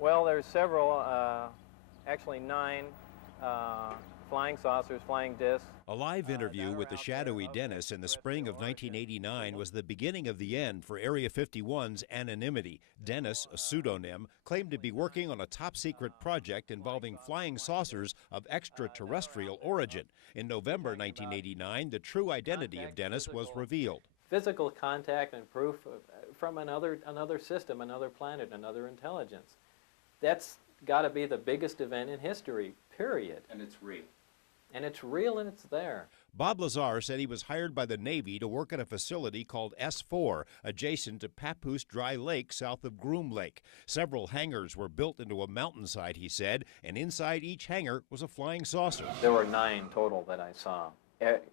Well, there's several, actually 9 flying saucers, flying discs. A live interview with the shadowy Dennis in the spring of 1989 was the beginning of the end for Area 51's anonymity. Dennis, a pseudonym, claimed to be working on a top-secret project involving flying saucers of extraterrestrial origin. In November 1989, the true identity of Dennis was revealed. Physical contact and proof from another system, another planet, another intelligence. That's got to be the biggest event in history, period. And it's real. And it's real and it's there. Bob Lazar said he was hired by the Navy to work at a facility called S4, adjacent to Papoose Dry Lake south of Groom Lake. Several hangars were built into a mountainside, he said, and inside each hangar was a flying saucer. There were 9 total that I saw,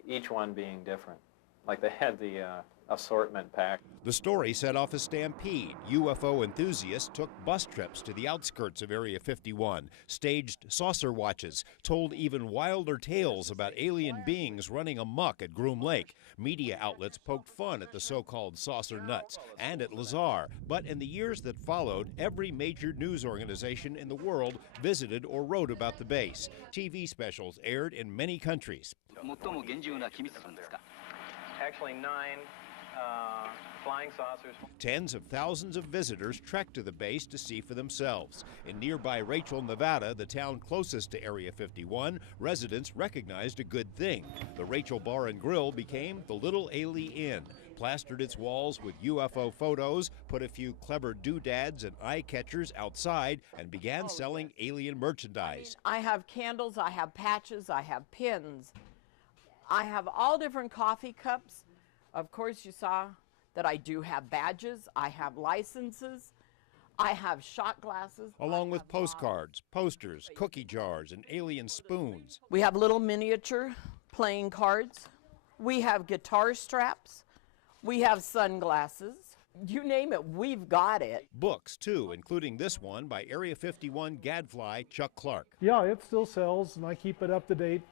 each one being different. Like they had the assortment pack. The story set off a stampede. UFO enthusiasts took bus trips to the outskirts of Area 51, staged saucer watches, told even wilder tales about alien beings running amok at Groom Lake. Media outlets poked fun at the so-called saucer nuts and at Lazar. But in the years that followed, every major news organization in the world visited or wrote about the base. TV specials aired in many countries. Actually 9 flying saucers. Tens of thousands of visitors trekked to the base to see for themselves. In nearby Rachel, Nevada, the town closest to Area 51, residents recognized a good thing. The Rachel Bar and Grill became the Little Ailey Inn, plastered its walls with UFO photos, put a few clever doodads and eye catchers outside, and began selling alien merchandise. I have candles, I have patches, I have pins. I have all different coffee cups. Of course, you saw that I do have badges, I have licenses, I have shot glasses. Along with postcards, posters, cookie jars, and alien spoons. We have little miniature playing cards. We have guitar straps. We have sunglasses. You name it, we've got it. Books, too, including this one by Area 51 gadfly Chuck Clark. Yeah, it still sells, and I keep it up to date,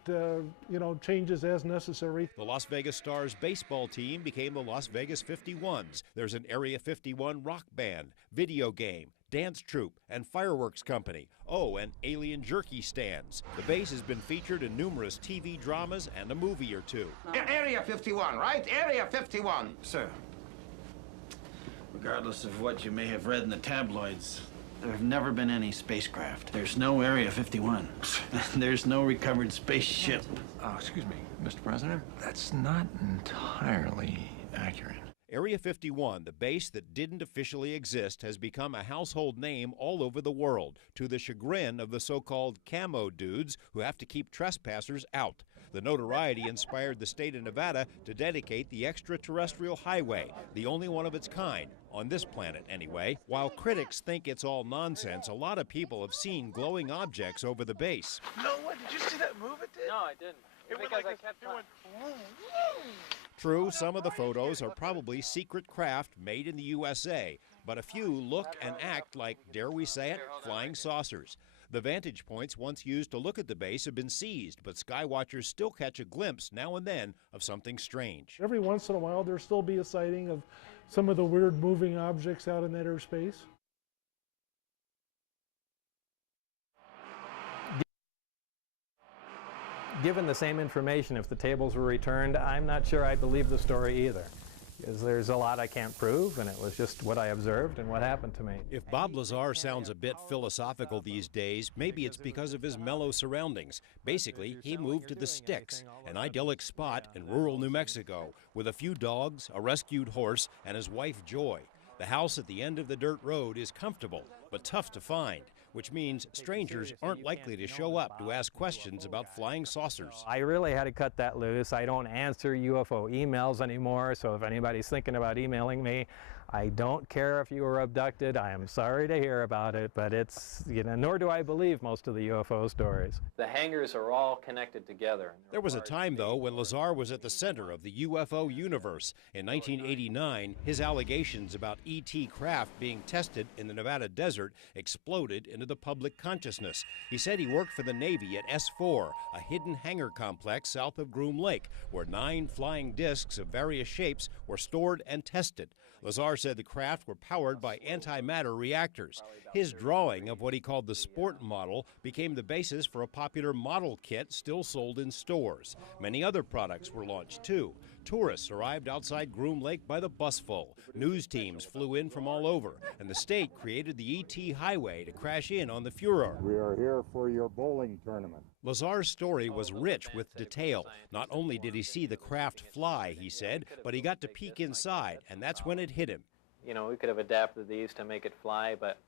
changes as necessary. The Las Vegas Stars baseball team became the Las Vegas 51s. There's an Area 51 rock band, video game, dance troupe, and fireworks company. Oh, and alien jerky stands. The base has been featured in numerous TV dramas and a movie or two. Area 51, right? Area 51. Sir. Regardless of what you may have read in the tabloids, there have never been any spacecraft. There's no Area 51. There's no recovered spaceship. Excuse me, Mr. President. That's not entirely accurate. Area 51, the base that didn't officially exist, has become a household name all over the world, to the chagrin of the so-called camo dudes who have to keep trespassers out. The notoriety inspired the state of Nevada to dedicate the extraterrestrial highway, the only one of its kind, on this planet anyway. While critics think it's all nonsense, a lot of people have seen glowing objects over the base. No way, did you see that move it did? No, I didn't. It went like this, it went True, some of the photos are probably secret craft made in the USA, but a few look and act like, dare we say it, flying saucers. The vantage points once used to look at the base have been seized, but skywatchers still catch a glimpse now and then of something strange. Every once in a while, there'll still be a sighting of some of the weird moving objects out in that airspace. Given the same information, if the tables were returned, I'm not sure I believe the story either. Because there's a lot I can't prove, and it was just what I observed and what happened to me. If Bob Lazar sounds a bit philosophical these days, maybe it's because of his mellow surroundings. Basically, he moved to the Sticks, an idyllic spot in rural New Mexico, with a few dogs, a rescued horse, and his wife Joy. The house at the end of the dirt road is comfortable, but tough to find, which means strangers aren't likely to show up to ask questions about flying saucers. I really had to cut that loose. I don't answer UFO emails anymore, so if anybody's thinking about emailing me, I don't care if you were abducted. I am sorry to hear about it, but it's, nor do I believe most of the UFO stories. The hangars are all connected together. There was a time, though, when Lazar was at the center of the UFO universe. In 1989, his allegations about ET craft being tested in the Nevada desert exploded into the public consciousness. He said he worked for the Navy at S4, a hidden hangar complex south of Groom Lake, where 9 flying discs of various shapes were stored and tested. Lazar said the craft were powered by antimatter reactors. His drawing of what he called the sport model became the basis for a popular model kit still sold in stores. Many other products were launched too. Tourists arrived outside Groom Lake by the busful. News teams flew in from all over, and the state created the ET Highway to crash in on the furor. We are here for your bowling tournament. Lazar's story was rich with detail. Not only did he see the craft fly, he said, but he got to peek inside, and that's when it hit him. You know, we could have adapted these to make it fly, but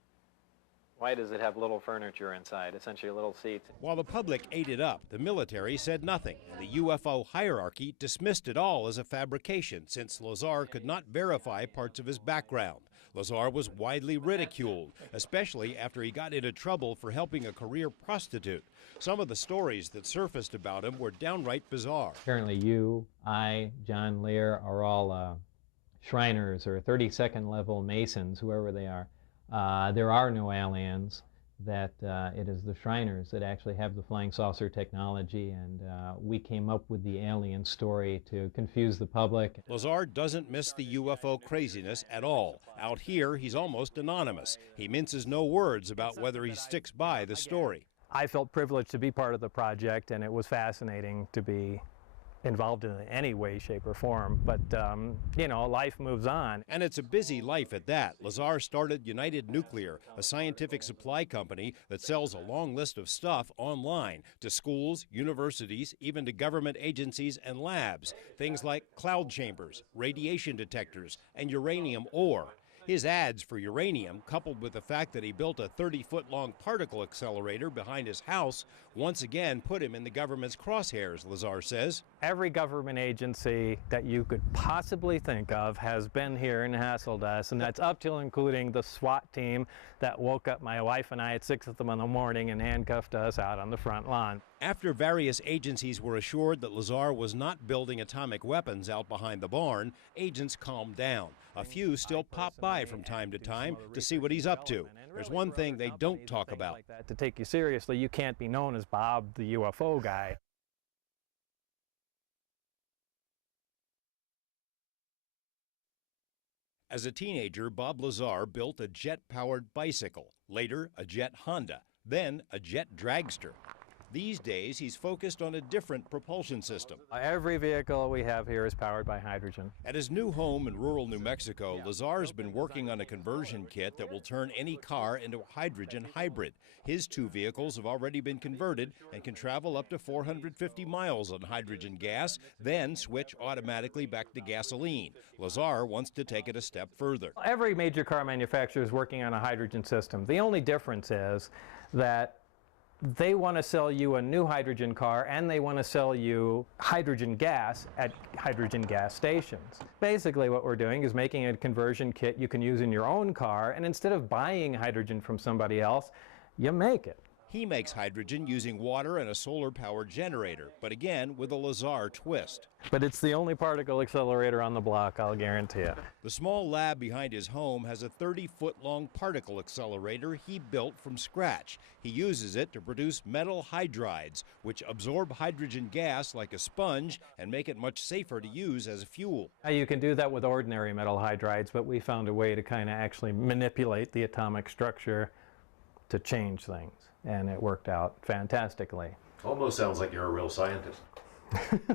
why does it have little furniture inside, essentially little seats? While the public ate it up, the military said nothing, and the UFO hierarchy dismissed it all as a fabrication since Lazar could not verify parts of his background. Lazar was widely ridiculed, especially after he got into trouble for helping a career prostitute. Some of the stories that surfaced about him were downright bizarre. Apparently you, I, John Lear are all Shriners or 32nd level Masons, whoever they are. There are no aliens, that it is the Shriners that actually have the flying saucer technology, and we came up with the alien story to confuse the public. Lazar doesn't miss the UFO craziness at all. Out here, he's almost anonymous. He minces no words about whether he sticks by the story. I felt privileged to be part of the project, and it was fascinating to be involved in any way, shape, or form. But, you know, life moves on. And it's a busy life at that. Lazar started United Nuclear, a scientific supply company that sells a long list of stuff online to schools, universities, even to government agencies and labs. Things like cloud chambers, radiation detectors, and uranium ore. His ads for uranium, coupled with the fact that he built a 30-foot-long particle accelerator behind his house, once again put him in the government's crosshairs, Lazar says. Every government agency that you could possibly think of has been here and hassled us, and that's up till including the SWAT team that woke up my wife and I at 6 in the morning and handcuffed us out on the front lawn. After various agencies were assured that Lazar was not building atomic weapons out behind the barn, agents calmed down. A few still pop by from time to time to see what he's up to. There's one thing they don't talk about. To take you seriously, you can't be known as Bob the UFO guy. As a teenager, Bob Lazar built a jet-powered bicycle, later a jet Honda, then a jet dragster. These days, he's focused on a different propulsion system. Every vehicle we have here is powered by hydrogen. At his new home in rural New Mexico, Lazar's been working on a conversion kit that will turn any car into a hydrogen hybrid. His 2 vehicles have already been converted and can travel up to 450 miles on hydrogen gas, then switch automatically back to gasoline. Lazar wants to take it a step further. Every major car manufacturer is working on a hydrogen system. The only difference is that they want to sell you a new hydrogen car, and they want to sell you hydrogen gas at hydrogen gas stations. Basically what we're doing is making a conversion kit you can use in your own car, and instead of buying hydrogen from somebody else, you make it. He makes hydrogen using water and a solar-powered generator, but again with a Lazar twist. But it's the only particle accelerator on the block, I'll guarantee it. The small lab behind his home has a 30-foot-long particle accelerator he built from scratch. He uses it to produce metal hydrides, which absorb hydrogen gas like a sponge and make it much safer to use as a fuel. You can do that with ordinary metal hydrides, but we found a way to kind of actually manipulate the atomic structure to change things, and it worked out fantastically. Almost sounds like you're a real scientist.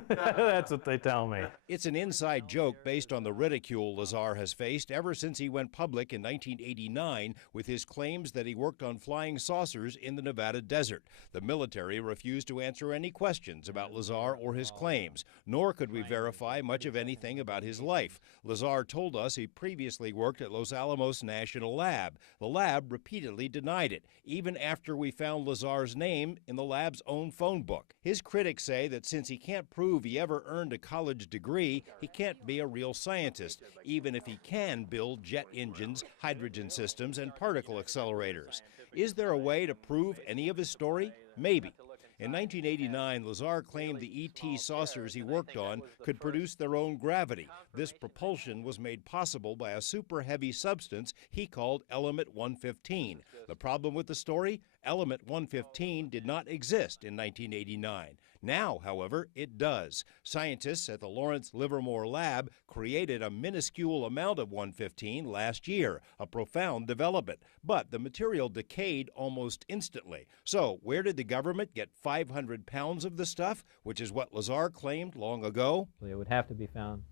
That's what they tell me. It's an inside joke based on the ridicule Lazar has faced ever since he went public in 1989 with his claims that he worked on flying saucers in the Nevada desert. The military refused to answer any questions about Lazar or his claims, nor could we verify much of anything about his life. Lazar told us he previously worked at Los Alamos National Lab. The lab repeatedly denied it, even after we found Lazar's name in the lab's own phone book. His critics say that since he can't prove he ever earned a college degree, he can't be a real scientist, even if he can build jet engines, hydrogen systems, and particle accelerators. Is there a way to prove any of his story? Maybe. In 1989, Lazar claimed the ET saucers he worked on could produce their own gravity. This propulsion was made possible by a super heavy substance he called Element 115. The problem with the story? Element 115 did not exist in 1989. Now, however, it does. Scientists at the Lawrence Livermore Lab created a minuscule amount of 115 last year, a profound development. But the material decayed almost instantly. So where did the government get 500 pounds of the stuff, which is what Lazar claimed long ago? It would have to be found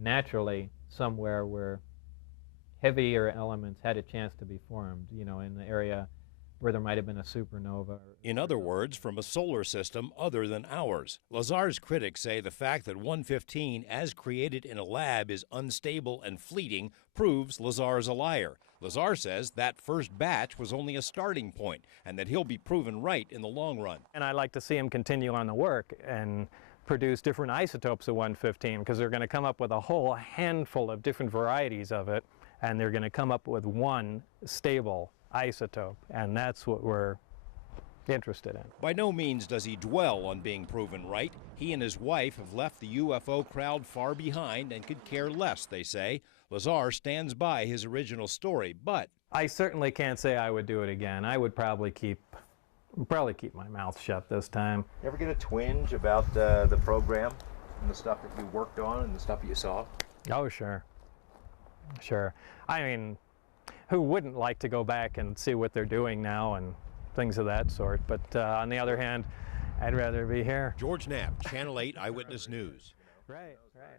naturally somewhere where heavier elements had a chance to be formed, you know, in the area where there might have been a supernova. In other words, from a solar system other than ours. Lazar's critics say the fact that 115, as created in a lab, is unstable and fleeting proves Lazar's a liar. Lazar says that first batch was only a starting point and that he'll be proven right in the long run. And I'd like to see him continue on the work and produce different isotopes of 115, because they're going to come up with a whole handful of different varieties of it, and they're going to come up with one stable isotope, and that's what we're interested in. By no means does he dwell on being proven right. He and his wife have left the UFO crowd far behind and could care less, they say. Lazar stands by his original story, but I certainly can't say I would do it again. I would probably keep my mouth shut this time. You ever get a twinge about the program and the stuff that you worked on and the stuff that you saw? Oh, sure. Sure. I mean, who wouldn't like to go back and see what they're doing now and things of that sort? But on the other hand, I'd rather be here. George Knapp, Channel 8 Eyewitness News. Right, right.